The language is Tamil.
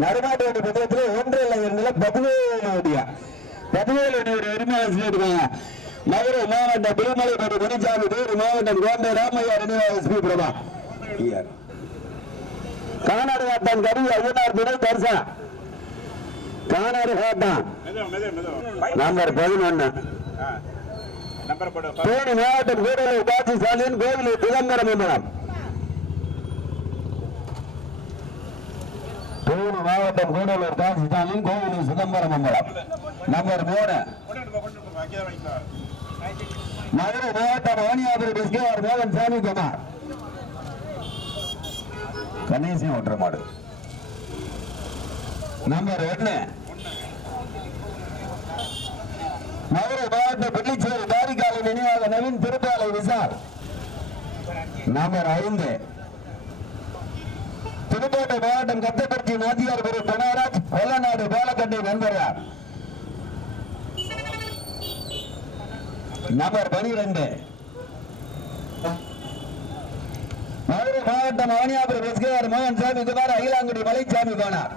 நடுமாட்டு பக்கத்துல ஒன்று இல்லை இரண்டுல பதினேழு வண்டியா பதினேழு வண்டியோட உரிமையாளர் சொல்லியிருக்காங்க மதுரை மாவட்டம் திருமலைப்பட்டி முனிசாமி வேறு மாவட்டம் கோம்பை ராமையா நினைவாக எஸ்பி பிரபா கானாடு காட்டான் கருவி ஐயனார் துணை தரிசா. கானாடு காட்டான் நம்பர் பதினொன்னு. தேனி மாவட்டம் கூடலூர் காட்சி சாலையின் கோவிலூர் சிதம்பரம் மண்டலம் தேனி மாவட்டம் கூடலூர் தான் ஸ்டாலின் கோவிலூர் சிதம்பரம் மண்டலம் நம்பர் மூணு. மதுரை மாவட்டம் வாணியாபுரி பிஸ்கேஆர் மோகன் சாமி குமார் கணேசி ஒற்ற மாடு. நம்பர் ஒன்று. மதுரை மாவட்டம் பிள்ளைச்சேரி தாரிக்காலை நினைவாக நவீன் திருப்பாலை விசார் நம்பர் ஐந்து. புதுக்கோட்டை மாவட்டம் கத்தப்பட்டி நாத்தியார் குரு பனவராஜ் கொல்லநாடு பாலக்கட்டை நண்பரா நம்பர் பனிரெண்டு. மதுரை மாவட்டம் அவனியாபுரம் எஸ்கேஆர் மோகன் சாமி குமார் அகிலாங்குடி மலைச்சாமி கோனார்.